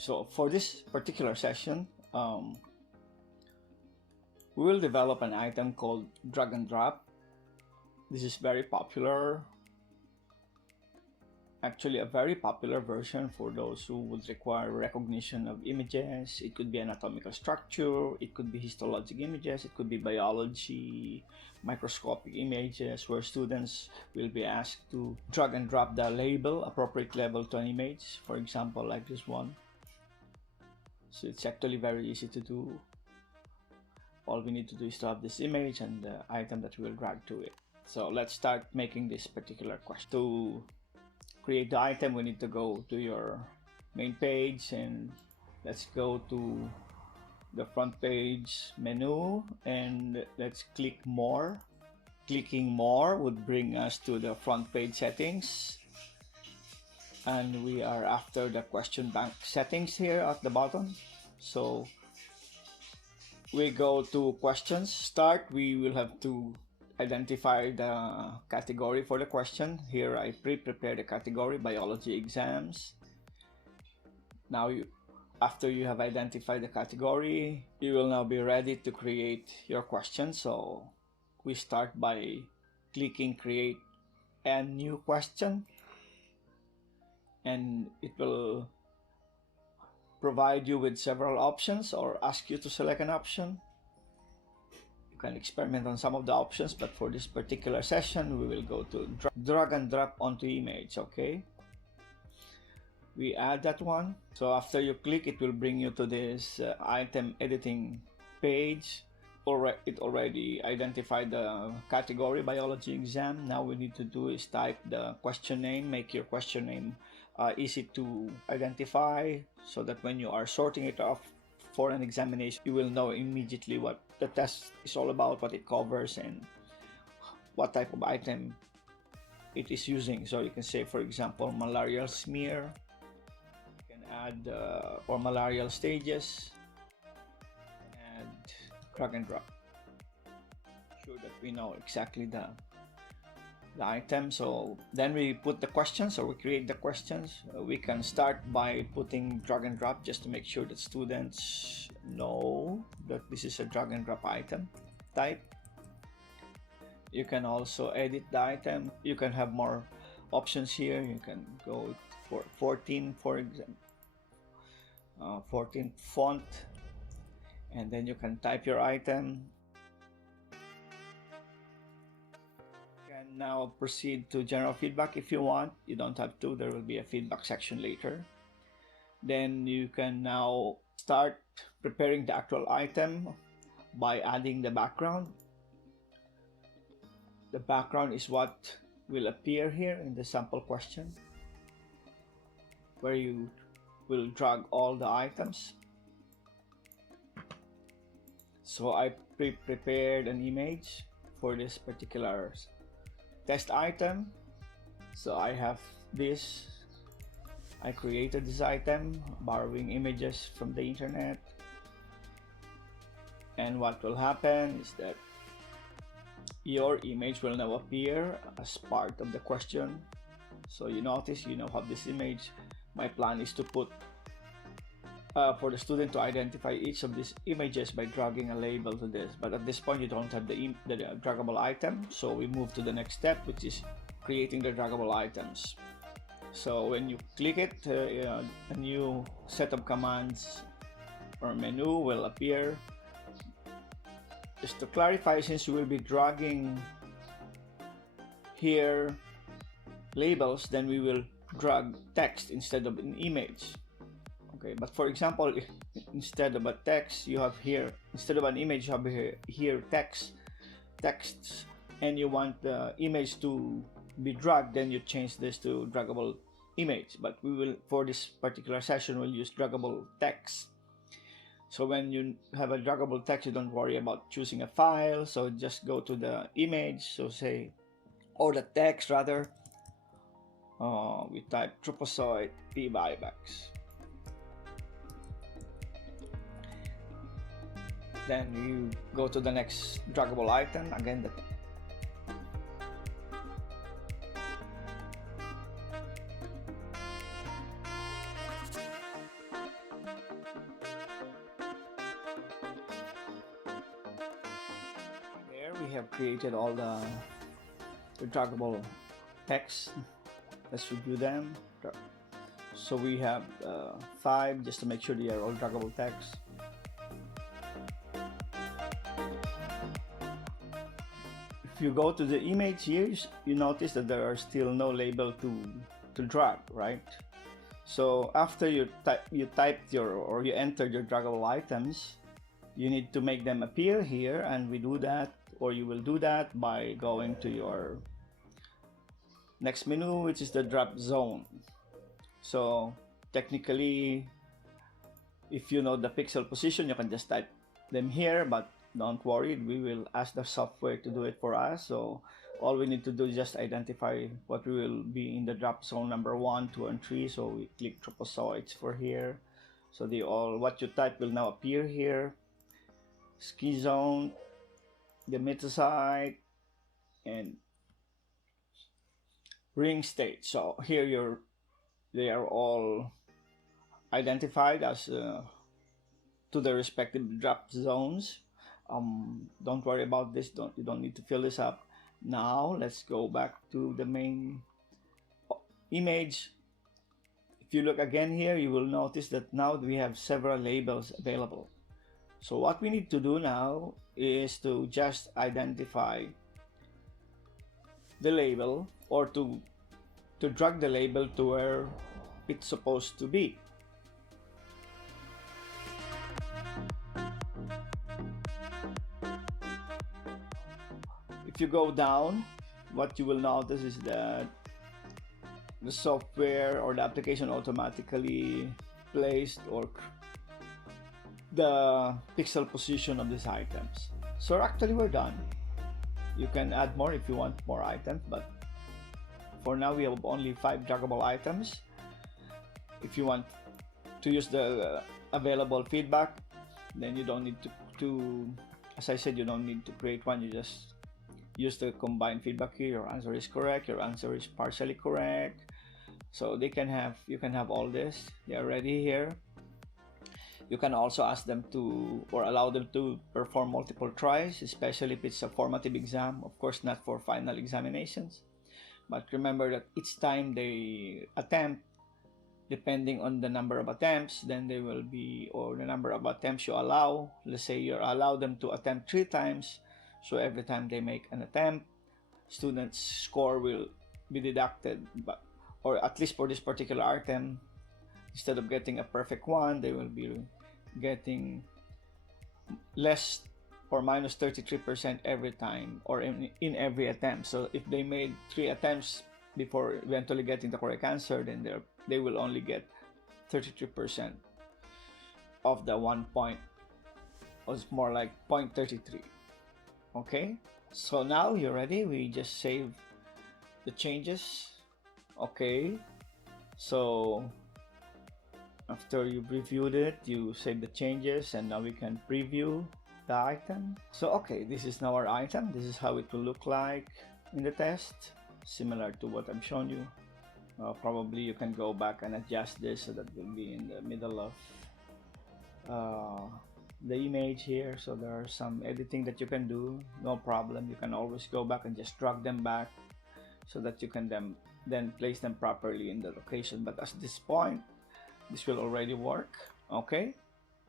So for this particular session, we will develop an item called drag and drop. This is very popular, actually a very popular version for those who would require recognition of images. It could be anatomical structure, it could be histologic images, it could be biology, microscopic images, where students will be asked to drag and drop the label, appropriate label to an image, for example like this one. So it's actually very easy to do. All we need to do is to have this image and the item that we will drag to it. So let's start making this particular question. To create the item, we need to go to your main page, and let's go to the front page menu and let's click more. Clicking more would bring us to the front page settings, and we are after the question bank settings here at the bottom. So we go to questions. Start, we will have to identify the category for the question. Here I pre-prepared the category, biology exams. Now after you have identified the category, you will now be ready to create your question. So we start by clicking create a new question, and it will provide you with several options or ask you to select an option. You can experiment on some of the options, but for this particular session we will go to drag and drop onto image. Okay, we add that one. So after you click, it will bring you to this item editing page. It already identified the category, biology exam. Now we need to do is type the question name. Make your question name easy to identify, so that when you are sorting it off for an examination, you will know immediately what the test is all about, what it covers, and what type of item it is using. So you can say, for example, malarial smear. You can add for malarial stages, and drag and drop. Sure that we know exactly the item. So then we put the questions, or we create the questions. We can start by putting drag and drop, just to make sure that students know that this is a drag and drop item type. You can also edit the item. You can have more options here. You can go for 14, for example, 14 font, and then you can type your item. Now proceed to general feedback if you want. You don't have to. There will be a feedback section later. Then you can now start preparing the actual item by adding the background. The background is what will appear here in the sample question, where you will drag all the items. So I prepared an image for this particular test item. So I have this. I created this item borrowing images from the internet, and what will happen is that your image will now appear as part of the question. So you notice, you now have this image. My plan is to put for the student to identify each of these images by dragging a label to this, but at this point you don't have the draggable item. So we move to the next step, which is creating the draggable items. So when you click it, a new set of commands or menu will appear. Just to clarify, since you will be dragging here labels, then we will drag text instead of an image. Okay, but for example, if instead of a text you have here, instead of an image you have here texts, and you want the image to be dragged, then you change this to draggable image. But we will, for this particular session, we'll use draggable text. So when you have a draggable text, you don't worry about choosing a file. So just go to the image, so say, or the text rather. We type trypozoid P. vivax. Then you go to the next draggable item. Again, we have created all the draggable text. Let's review them. So we have 5, just to make sure they are all draggable text. If you go to the image here, you notice that there are still no label to drag, right? So after you typed or you entered your draggable items, you need to make them appear here, and we do that, or you will do that by going to your next menu, which is the drop zone. So technically, if you know the pixel position, you can just type them here, but don't worry, we will ask the software to do it for us. So all we need to do is just identify what we will be in the drop zone number 1, 2, and 3. So we click trapezoids for here. So what you type will now appear here. Ski zone, the metasite, and ring state. So here they are all identified as to the respective drop zones. Don't worry about this. You don't need to fill this up. Now let's go back to the main image. If you look again here, you will notice that now we have several labels available. So what we need to do now is to just identify the label, or to drag the label to where it's supposed to be. If you go down, what you will notice is that the software or the application automatically placed or the pixel position of these items. So actually we're done. You can add more if you want more items, but for now we have only 5 draggable items. If you want to use the available feedback, then you don't need to, as I said, you don't need to create one. You just use the combined feedback here. Your answer is correct, your answer is partially correct. So you can have all this. They are ready here. You can also ask them to, or allow them to perform multiple tries, especially if it's a formative exam. Of course, not for final examinations. But remember that each time they attempt, depending on the number of attempts, then they will be, or the number of attempts you allow. Let's say you allow them to attempt 3 times. So every time they make an attempt, students' score will be deducted. Or at least for this particular item, instead of getting a perfect 1, they will be getting less or minus 33% every time, or in every attempt. So if they made 3 attempts before eventually getting the correct answer, then they will only get 33% of the 1 point, or it's more like 0.33. Okay, so now you're ready. We just save the changes. Okay, so after you've reviewed it, you save the changes, and now we can preview the item. So okay, this is now our item. This is how it will look like in the test, similar to what I've shown you. Probably you can go back and adjust this so that it will be in the middle of the image here. So there are some editing that you can do, no problem. You can always go back and just drag them back so that you can then place them properly in the location. But at this point, this will already work. Okay,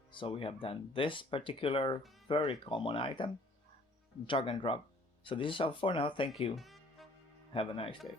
so we have done this particular very common item, drag and drop. So this is all for now. Thank you. Have a nice day.